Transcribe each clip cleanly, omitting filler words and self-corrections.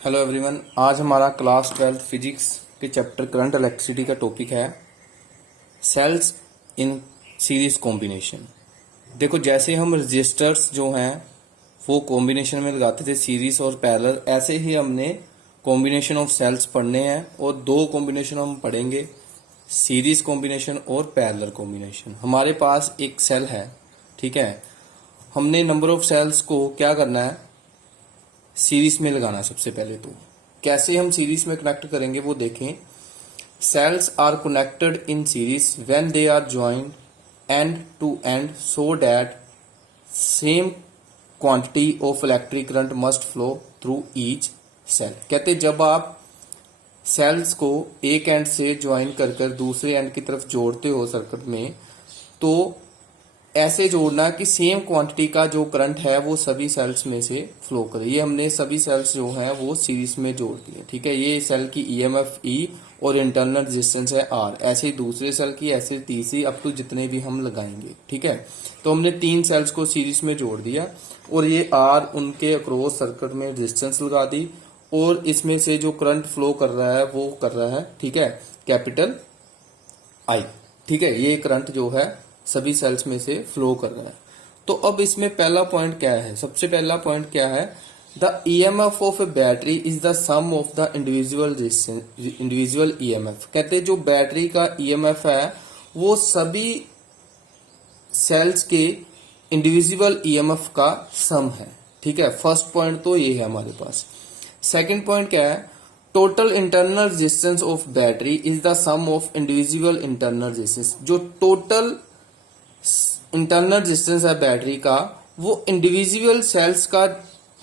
Hello everyone. आज हमारा class 12 physics के चैप्टर करंट इलेक्ट्रिसिटी का टॉपिक है सेल्स इन सीरीज कॉम्बिनेशन। देखो, जैसे हम रजिस्टर्स जो हैं वो कॉम्बिनेशन में लगाते थे सीरीज और पैरेलल, ऐसे ही हमने कॉम्बिनेशन ऑफ सेल्स पढ़ने हैं और दो कॉम्बिनेशन हम पढ़ेंगे, सीरीज कॉम्बिनेशन और पैरेलल कॉम्बिनेशन। हमारे पास एक सेल है, ठीक है। हमने नंबर ऑफ सेल्स को क्या करना है, सीरीज में लगाना है। सबसे पहले तो कैसे हम सीरीज में कनेक्ट करेंगे वो देखें। Cells are connected in series when they are joined end to end so that same quantity of electric current must flow through each cell. कहते जब आप सेल्स को एक एंड से ज्वाइन कर कर दूसरे एंड की तरफ जोड़ते हो सर्किट में, तो ऐसे जोड़ना कि सेम क्वांटिटी का जो करंट है वो सभी सेल्स में से फ्लो करे। ये हमने सभी सेल्स जो है वो सीरीज में जोड़ दिए, ठीक है। ये सेल की ईएमएफ ई और इंटरनल रेजिस्टेंस है आर, ऐसे दूसरे सेल की, ऐसे तीसरी, अप टू जितने भी हम लगाएंगे, ठीक है। तो हमने तीन सेल्स को सीरीज में जोड़ दिया और ये आर उनके अक्रॉस सर्किट में रेजिस्टेंस लगा दी और इसमें से जो करंट फ्लो कर रहा है वो कर रहा है, ठीक है, कैपिटल आई, ठीक है। ये करंट जो है सभी सेल्स में से फ्लो कर रहा है। तो अब इसमें पहला पॉइंट क्या है, सबसे पहला पॉइंट क्या है, the EMF of a battery is the sum of the individual EMF. कहते जो बैटरी का ईएमएफ है वो सभी सेल्स के इंडिविजुअल ईएमएफ का सम है, ठीक है। फर्स्ट पॉइंट तो ये है हमारे पास। सेकंड पॉइंट क्या है, total internal resistance of battery is the sum of individual internal resistance. जो टोटल इंटरनल रेजिस्टेंस है बैटरी का वो इंडिविजुअल सेल्स का,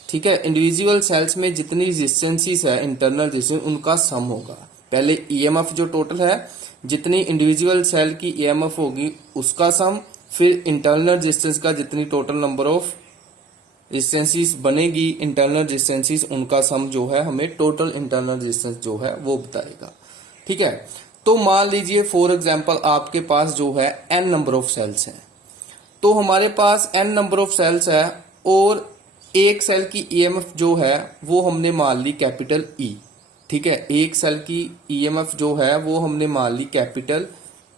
ठीक है, इंडिविजुअल सेल्स में जितनी रेजिस्टेंसेस है इंटरनल रेजिस्टेंस उनका सम होगा। पहले ईएमएफ जो टोटल है, जितनी इंडिविजुअल सेल की ईएमएफ होगी उसका सम, फिर इंटरनल रेजिस्टेंस का जितनी टोटल नंबर ऑफ रेजिस्टेंसेस बनेगी इंटरनल रेजिस्टेंसेस उनका सम जो है हमें टोटल इंटरनल रेजिस्टेंस जो है वो बताएगा, ठीक है। तो मान लीजिए फॉर एग्जांपल आपके पास जो है n नंबर ऑफ सेल्स हैं, तो हमारे पास n नंबर ऑफ सेल्स है और एक सेल की ईएमएफ जो है वो हमने मान ली कैपिटल E, ठीक है। एक सेल की ईएमएफ जो है वो हमने मान ली कैपिटल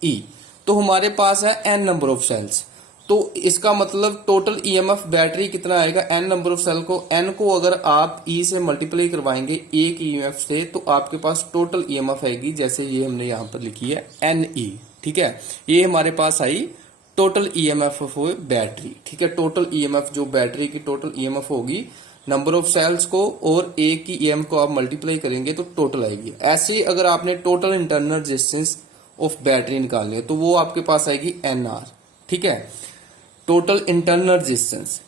E। तो हमारे पास है n नंबर ऑफ सेल्स, तो इसका मतलब टोटल ईएमएफ बैटरी कितना आएगा, n नंबर ऑफ सेल को, n को अगर आप E से मल्टीप्लाई करवाएंगे एक ईएमएफ से तो आपके पास टोटल ईएमएफ आएगी, जैसे ये हमने यहाँ पर लिखी है NE, ठीक है। ये हमारे पास आई टोटल ईएमएफ ऑफ बैटरी, ठीक है। टोटल ईएमएफ जो बैटरी की टोटल ईएमएफ होगी नंबर ऑफ सेल्स को और ए की ईएमएफ को आप मल्टीप्लाई करेंगे तो टोटल आएगी। ऐसे ही अगर आपने total internal resistance of battery निकालनी है तो वो आपके पास आएगी NR, ठीक है। टोटल इंटरनल रेजिस्टेंस,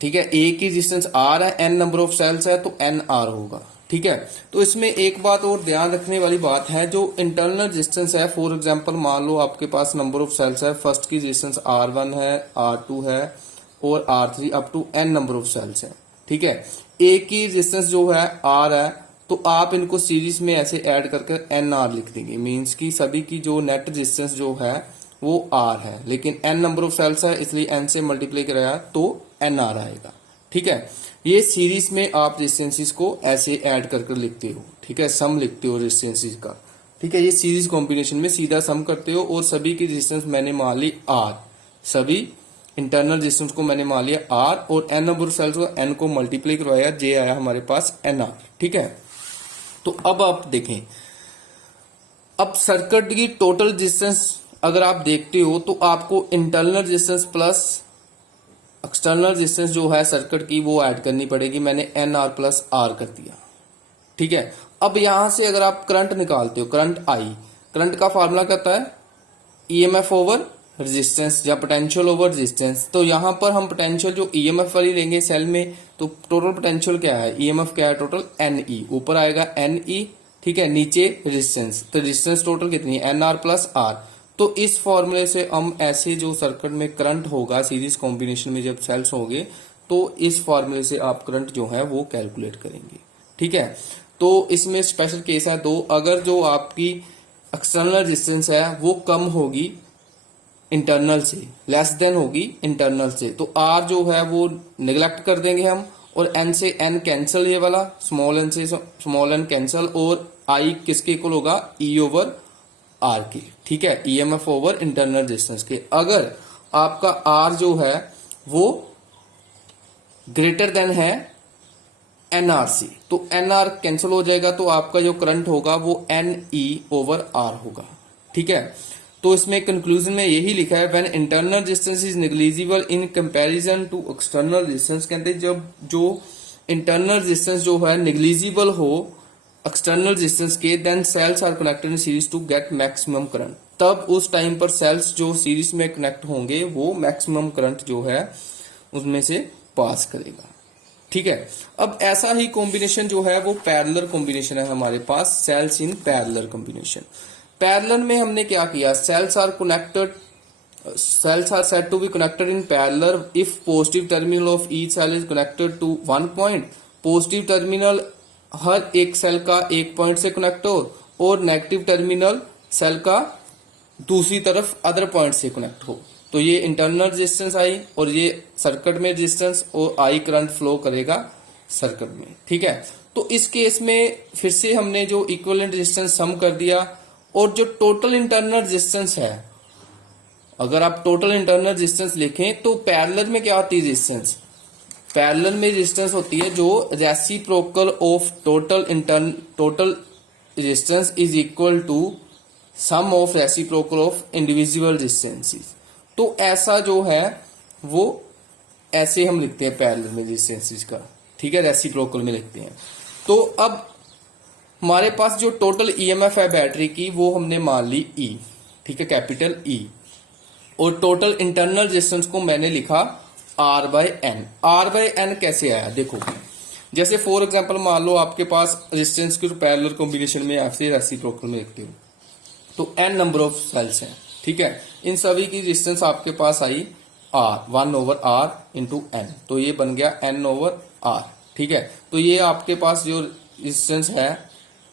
ठीक है, ए की रेजिस्टेंस आर है, n नंबर ऑफ सेल्स है तो NR होगा, ठीक है। तो इसमें एक बात और ध्यान रखने वाली बात है, जो इंटरनल रेजिस्टेंस है, फॉर एग्जांपल मान लो आपके पास नंबर ऑफ सेल्स है, फर्स्ट की रेजिस्टेंस R1 है, R2 है और R3 up to n number of cells है, ठीक है। ए की रेजिस्टेंस जो है R है, तो आप इनको सीरीज में ऐसे ऐड करके NR लिख देंगे, मीन्स की सभी की जो नेट रेजिस्टेंस जो है वो R है, लेकिन n नंबर ऑफ सेल्स है इसलिए n से मल्टीप्लाई कराया तो NR आएगा, ठीक है। ये सीरीज में आप रेजिस्टेंसेस को ऐसे ऐड कर लिखते हो, ठीक है, सम लिखते हो रेजिस्टेंसेस का, ठीक है। ये सीरीज कॉम्बिनेशन में सीधा सम करते हो और सभी की रेजिस्टेंस मैंने मान ली R, सभी इंटरनल रेजिस्टेंस को मैंने मान लिया R और n नंबर ऑफ सेल्स को n को मल्टीप्लाई करवाया, जे आया हमारे पास NR, ठीक है। तो अब आप देखें, अब सर्किट की टोटल रेजिस्टेंस अगर आप देखते हो तो आपको internal resistance plus external resistance जो है सर्किट की वो ऐड करनी पड़ेगी। मैंने NR प्लस R कर दिया, ठीक है। अब यहां से अगर आप करंट निकालते हो, करंट I, करंट का फार्मूला क्या होता है, ईएमएफ ओवर रेजिस्टेंस या पोटेंशियल ओवर रेजिस्टेंस। तो यहां पर हम पोटेंशियल जो ईएमएफ वाली लेंगे सेल में, तो टोटल पोटेंशियल क्या है, ईएमएफ क्या है टोटल NE, ऊपर आएगा NE, ठीक है, नीचे रेजिस्टेंस, तो रेजिस्टेंस टोटल कितनी है NR प्लस R। तो इस फॉर्मूले से हम ऐसे जो सर्किट में करंट होगा सीरीज कॉम्बिनेशन में जब सेल्स होंगे तो इस फॉर्मूले से आप करंट जो है वो कैलकुलेट करेंगे, ठीक है। तो इसमें स्पेशल केस है दो, अगर जो आपकी एक्सटर्नल रेजिस्टेंस है वो कम होगी इंटरनल से, लेस देन होगी इंटरनल से, तो R जो है वो निगलेक्ट कर देंगे हम और n से n कैंसिल, ये वाला स्मॉल n से स्मॉल n कैंसिल, और I किसके इक्वल होगा, E ओवर R के, ठीक है, EMF ओवर इंटरनल रेजिस्टेंस के। अगर आपका R जो है वो ग्रेटर देन है NR से, तो NR कैंसिल हो जाएगा, तो आपका जो करंट होगा वो NE ओवर R होगा, ठीक है। तो इसमें कंक्लूजन में यही लिखा है, when internal resistance is negligible in comparison to external resistance, कहते हैं जब जो इंटरनल रेजिस्टेंस जो है नेग्लिजिबल हो एक्सटर्नल रेजिस्टेंस के, then cells are connected in series to get maximum current, तब उस टाइम पर सेल्स जो सीरीज में कनेक्ट होंगे वो मैक्सिमम करंट जो है उसमें से पास करेगा, ठीक है। अब ऐसा ही कॉम्बिनेशन जो है वो पैरेलल कॉम्बिनेशन है हमारे पास, cells in parallel combination. Parallel में हमने क्या किया, cells are said to be connected in parallel if positive terminal of each cell is connected to one point, positive terminal हर एक सेल का एक पॉइंट से कनेक्ट हो, और नेगेटिव टर्मिनल सेल का दूसरी तरफ अदर पॉइंट से कनेक्ट हो। तो ये इंटरनल रेजिस्टेंस आई, और ये सर्किट में रेजिस्टेंस, और आई करंट फ्लो करेगा सर्किट में, ठीक है। तो इस केस में फिर से हमने जो इक्विवेलेंट रेजिस्टेंस सम कर दिया, और जो टोटल इंटरनल रेजिस्टेंस है, अगर आप टोटल इंटरनल रेजिस्टेंस लिखें तो पैरेलल में क्या होती है रेजिस्टेंस, पैरेलल में रेजिस्टेंस होती है जो reciprocal of total resistance is equal to sum of reciprocal of individual resistances. तो ऐसा जो है वो ऐसे हम लिखते हैं पैरेलल में रेजिस्टेंसेस का, ठीक है, रेसिप्रोकल में लिखते हैं। तो अब हमारे पास जो टोटल ईएमएफ है बैटरी की वो हमने मान ली E, ठीक है, कैपिटल E, और टोटल इंटरनल रेजिस्टेंस को मैंने लिखा R/N। R/N कैसे आया, देखो जैसे फॉर एग्जांपल मान लो आपके पास रेजिस्टेंस के पैरेलल कॉम्बिनेशन में ऐसे रेसिप्रोकल में लिखते हो, तो n नंबर ऑफ सेल्स हैं, ठीक है, इन सभी की रेजिस्टेंस आपके पास आई R, 1 over R into N, तो ये बन गया N ओवर R, ठीक है। तो ये आपके पास जो रेजिस्टेंस है,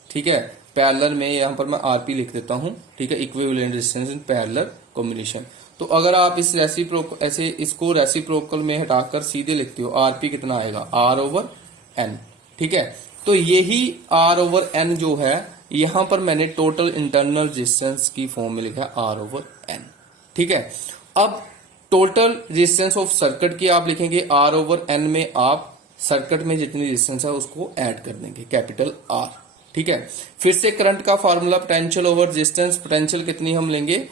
ठीक है, पैरेलल में, यहां पर मैं RP लिख देता हूं, ठीक है, equivalent resistance in parallel combination. तो अगर आप इस ऐसे इसको रेसिप्रोकल में हटाकर सीधे लिखते हो, RP कितना आएगा, R ओवर N, ठीक है। तो यही R ओवर N जो है, यहां पर मैंने टोटल इंटरनल रेजिस्टेंस की फॉर्म में लिखा है R ओवर N, ठीक है। अब टोटल रेजिस्टेंस ऑफ सर्किट की आप लिखेंगे R ओवर N में आप सर्किट में जितनी रेजिस्टेंस है उसको ऐड कर देंगे, कैपिटल R, ठीक है। फिर से करंट का formula potential over resistance, potential कितनी हम लेंगे,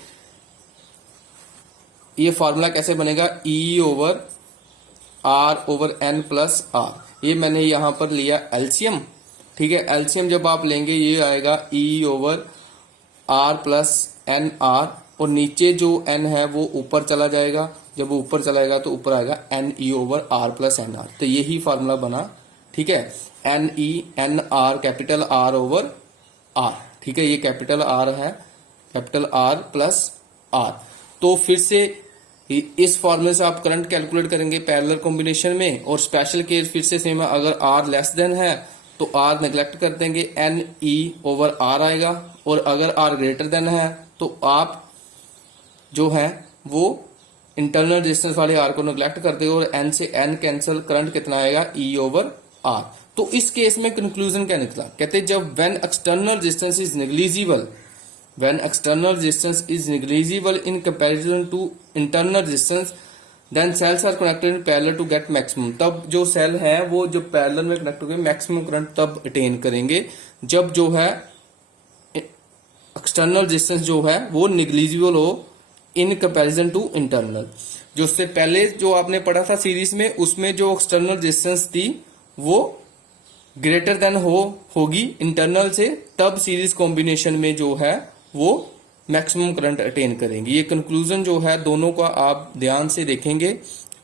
ये फॉर्मूला कैसे बनेगा, E over R over N plus R, ये मैंने यहां पर लिया एलसीएम, ठीक है। एलसीएम जब आप लेंगे ये आएगा E over R plus N R, और नीचे जो N है वो ऊपर चला जाएगा, जब वो ऊपर चलाएगा तो ऊपर आएगा NE over R plus N R, तो यही फॉर्मूला बना, ठीक है, NR capital R over R, ठीक है, ये कैपिटल R है, कैपिटल R प्लस R। तो फिर से इस फॉर्मूले से आप करंट कैलकुलेट करेंगे पैरेलल कॉम्बिनेशन में, और स्पेशल केस फिर से सेम है, अगर R लेस देन है तो R नेग्लेक्ट कर देंगे, NE ओवर R आएगा, और अगर R ग्रेटर देन है तो आप जो है वो इंटरनल रेजिस्टेंस वाले R को नेग्लेक्ट कर देंगे, और N से N कैंसिल, करंट कितना आएगा, E ओवर R। तो इस केस में कंक्लूजन क्या निकला, कहते जब when external resistance is negligible, when external resistance is negligible in comparison to internal resistance, then cells are connected in parallel to get maximum, तब जो सेल है वो जब पैरेलल में कनेक्ट होंगे मैक्सिमम करंट तब अटेन करेंगे जब जो है एक्सटर्नल रेजिस्टेंस जो है वो निग्लिजिबल हो इन कंपैरिजन टू इंटरनल। जो उससे पहले जो आपने पढ़ा था सीरीज में, उसमें जो एक्सटर्नल रेजिस्टेंस थी वो ग्रेटर देन होगी इंटरनल से, तब सीरीज कॉम्बिनेशन में जो है वो मैक्सिमम करंट अटेन करेंगे। ये कंक्लूजन जो है दोनों का आप ध्यान से देखेंगे,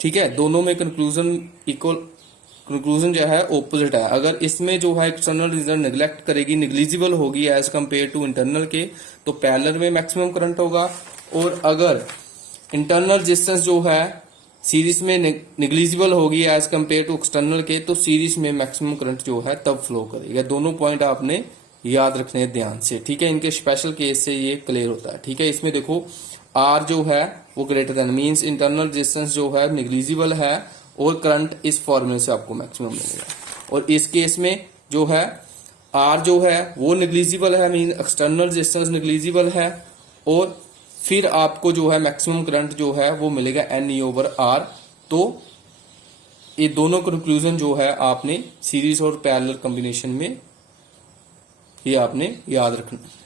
ठीक है, दोनों में कंक्लूजन इक्वल, कंक्लूजन जो है ऑपोजिट है। अगर इसमें जो है एक्सटर्नल रेजिस्टेंस नेग्लेक्ट करेगी, निग्लिजिबल होगी एज कंपेयर टू इंटरनल के, तो पैरेलल में मैक्सिमम करंट होगा, और अगर इंटरनल रेजिस्टेंस जो है सीरीज में निग्लिजिबल होगी एज कंपेयर टू एक्सटर्नल के, तो सीरीज में मैक्सिमम करंट जो है तब फ्लो करेगा। दोनों पॉइंट आपने याद रखने ध्यान से, ठीक है, इनके स्पेशल केस से ये क्लियर होता है, ठीक है। इसमें देखो R जो है वो greater than means internal resistance जो है निग्लिजिबल है, और करंट इस फॉर्मूले से आपको मैक्सिमम मिलेगा। और इस केस में जो है आर जो है वो निग्लिजिबल है, मीन एक्सटर्नल रेजिस्टेंस निग्लिजिबल है, और फिर आपको जो है मैक्सिमम करंट जो है वो मिलेगा NE/R। तो ये दोनों कंक्लूजन जो है आपने सीरीज और पैरेलल कॉम्बिनेशन में ये आपने याद रखना है।